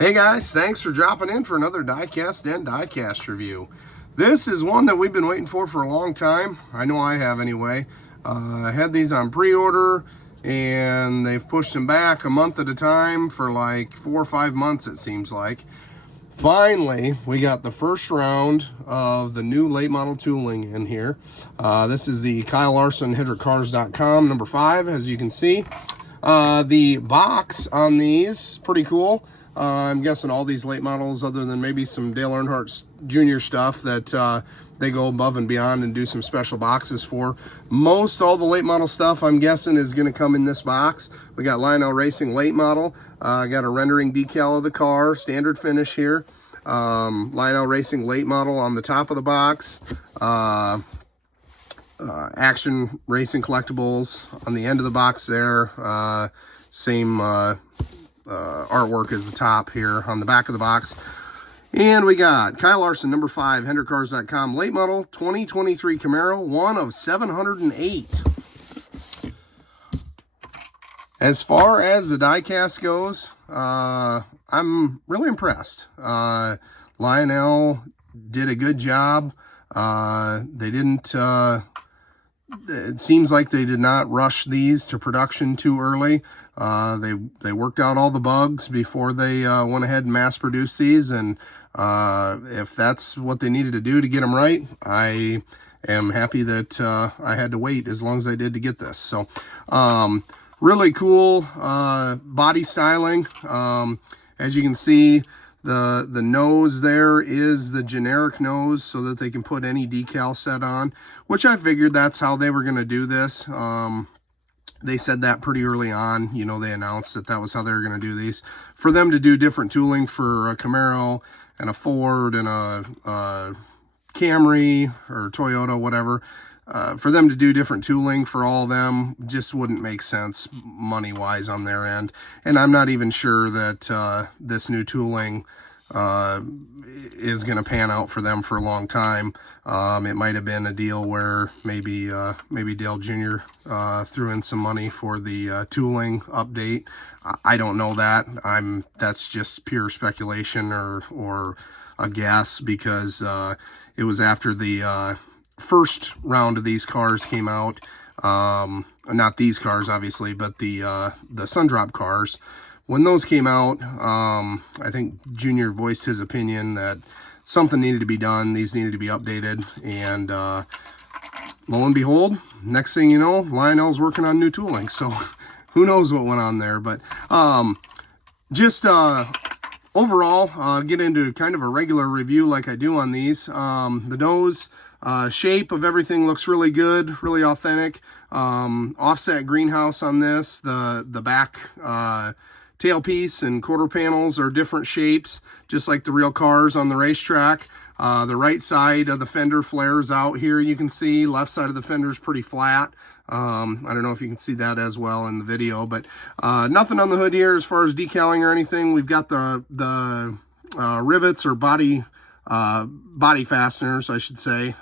Hey guys, thanks for dropping in for another Diecast and Diecast review. This is one that we've been waiting for a long time. I know I have anyway. I had these on pre-order and they've pushed them back a month at a time for like 4 or 5 months, it seems like. Finally, we got the first round of the new late model tooling in here. This is the Larson HydrocCars.com number 5, as you can see. The box on these, pretty cool. I'm guessing all these late models, other than maybe some Dale Earnhardt Jr. stuff, that they go above and beyond and do some special boxes for. Most all the late model stuff, I'm guessing, is going to come in this box. We got Lionel Racing late model. Got a rendering decal of the car, standard finish here. Lionel Racing late model on the top of the box. Action Racing collectibles on the end of the box there. Same artwork as the top here on the back of the box. And we got Larson number 5, HydrocCars.com late model 2023 Camaro, one of 708. As far as the diecast goes, I'm really impressed. Lionel did a good job. They didn't it seems like they did not rush these to production too early. They worked out all the bugs before they went ahead and mass produced these, and if that's what they needed to do to get them right, I am happy that I had to wait as long as I did to get this. So really cool body styling. As you can see, the nose there is the generic nose so that they can put any decal set on, which I figured that's how they were going to do this. They said that pretty early on. You know, they announced that that was how they were going to do these. For them to do different tooling for a Camaro and a Ford and a Camry or Toyota, whatever, for them to do different tooling for all of them just wouldn't make sense money-wise on their end. And I'm not even sure that this new tooling is going to pan out for them for a long time. It might have been a deal where maybe Dale Jr. Threw in some money for the tooling update. I don't know that. That's just pure speculation or a guess, because it was after the first round of these cars came out. Not these cars, obviously, but the Sundrop cars. When those came out, I think Junior voiced his opinion that something needed to be done. These needed to be updated. And lo and behold, next thing you know, Lionel's working on new tooling. So who knows what went on there. But just overall, get into kind of a regular review like I do on these. The nose shape of everything looks really good, really authentic. Offset greenhouse on this. The back tailpiece and quarter panels are different shapes, just like the real cars on the racetrack. The right side of the fender flares out here, you can see. Left side of the fender is pretty flat. I don't know if you can see that as well in the video, but nothing on the hood here as far as decaling or anything. We've got the rivets or body fasteners, I should say,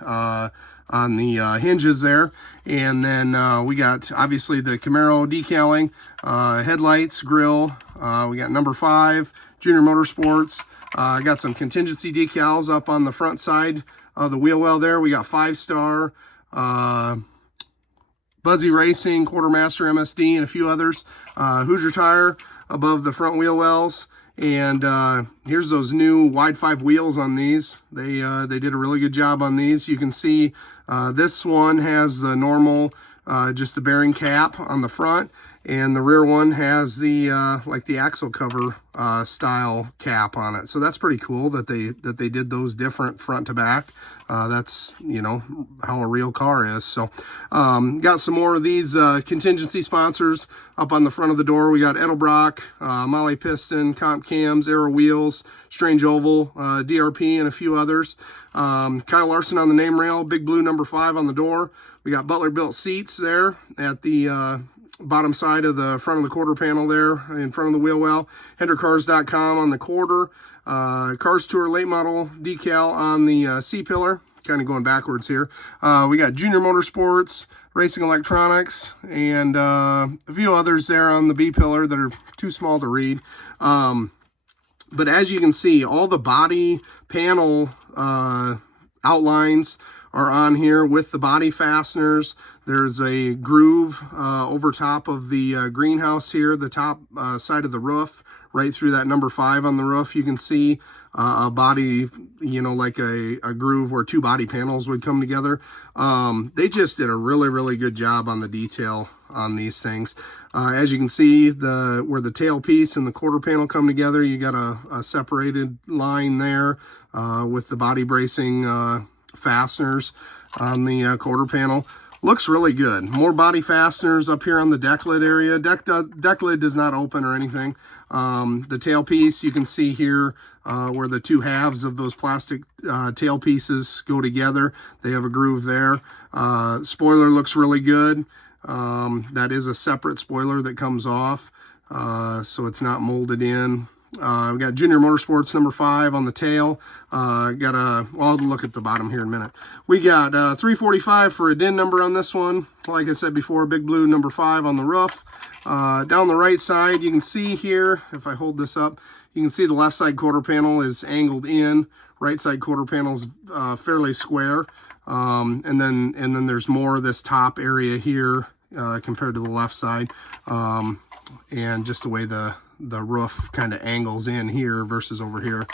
on the hinges there. And then we got obviously the Camaro decaling, headlights, grill. We got number 5 Junior Motorsports. Got some contingency decals up on the front side of the wheel well there. We got 5-star Buzzy Racing, Quartermaster MSD, and a few others. Hoosier Tire above the front wheel wells. And here's those new wide 5 wheels on these. They did a really good job on these. You can see this one has the normal, just the bearing cap on the front, and the rear one has the like the axle cover style cap on it. So that's pretty cool that they did those different front to back. That's, you know, how a real car is. So got some more of these contingency sponsors up on the front of the door. We got Edelbrock, Molly Piston, Comp Cams, Aero Wheels, Strange Oval, DRP, and a few others. Larson on the name rail, Big Blue number 5 on the door. We got Butler built seats there at the bottom side of the front of the quarter panel there in front of the wheel well. HydrocCars.com on the quarter. Cars Tour late model decal on the C-pillar. Kind of going backwards here. We got Junior Motorsports, Racing Electronics, and a few others there on the B-pillar that are too small to read. But as you can see, all the body panel outlines are on here with the body fasteners. There's a groove over top of the greenhouse here, the top side of the roof, right through that number 5 on the roof. You can see a body, you know, like a groove where 2 body panels would come together. They just did a really good job on the detail on these things. As you can see, where the tailpiece and the quarter panel come together, you got a separated line there with the body bracing fasteners on the quarter panel. Looks really good. More body fasteners up here on the deck lid area. Deck lid does not open or anything. The tailpiece, you can see here where the 2 halves of those plastic tail pieces go together. They have a groove there. Spoiler looks really good. That is a separate spoiler that comes off, so it's not molded in. We got Junior Motorsports number 5 on the tail. Well, I'll look at the bottom here in a minute. We got 345 for a DIN number on this one. Like I said before, Big Blue number 5 on the roof. Down the right side, you can see here, if I hold this up, you can see the left side quarter panel is angled in. Right side quarter panel is fairly square. And then there's more of this top area here compared to the left side. And just the way the roof kind of angles in here versus over here,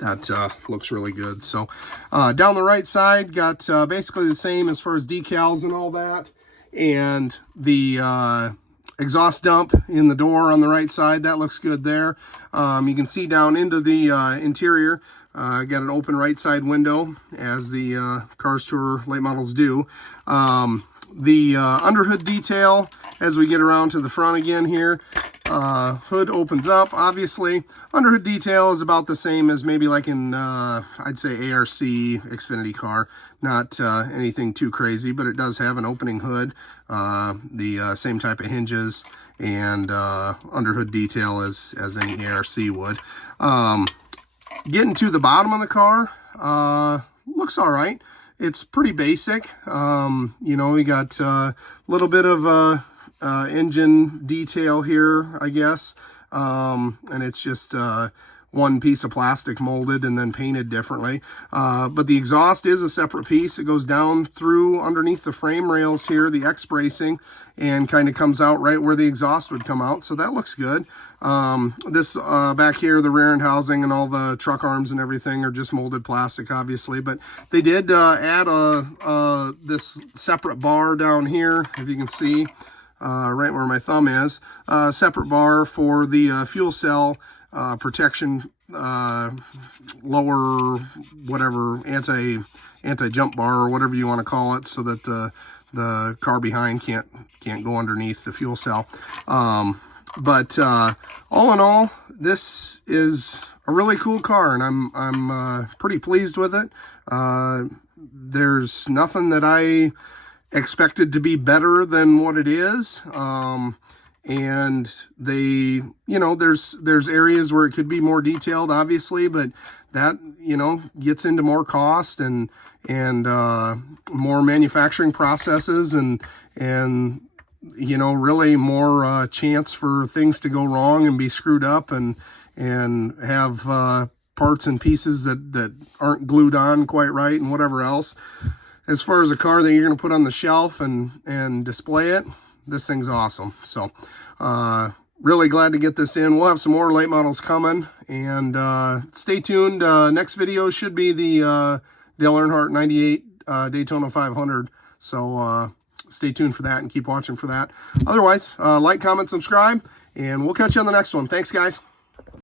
that looks really good. So down the right side, got basically the same as far as decals and all that, and the exhaust dump in the door on the right side, that looks good there. You can see down into the interior, got an open right side window, as the Cars Tour late models do. The underhood detail, as we get around to the front again here, hood opens up, obviously. Underhood detail is about the same as maybe like in, I'd say ARC Xfinity car. Not anything too crazy, but it does have an opening hood, the same type of hinges, and underhood detail as any ARC would. Getting to the bottom of the car, looks all right. It's pretty basic. You know, we got a little bit of engine detail here, I guess. And it's just one piece of plastic molded and then painted differently. But the exhaust is a separate piece. It goes down through underneath the frame rails here, the X bracing, and kind of comes out right where the exhaust would come out. So that looks good. This back here, the rear end housing and all the truck arms and everything are just molded plastic, obviously. But they did add this separate bar down here, if you can see, right where my thumb is. Separate bar for the fuel cell protection, lower, whatever, anti-jump bar or whatever you want to call it, so that the car behind can't go underneath the fuel cell. But all in all, this is a really cool car, and I'm pretty pleased with it. There's nothing that I expected to be better than what it is. And they, you know, there's areas where it could be more detailed, obviously, but that, you know, gets into more cost and more manufacturing processes and you know, really more chance for things to go wrong and be screwed up and have parts and pieces that aren't glued on quite right and whatever else. As far as a car that you're going to put on the shelf and display it, this thing's awesome. So really glad to get this in. We'll have some more late models coming, and stay tuned. Next video should be the Dale Earnhardt 98 Daytona 500. So stay tuned for that and keep watching for that. Otherwise, like, comment, subscribe, and we'll catch you on the next one. Thanks, guys.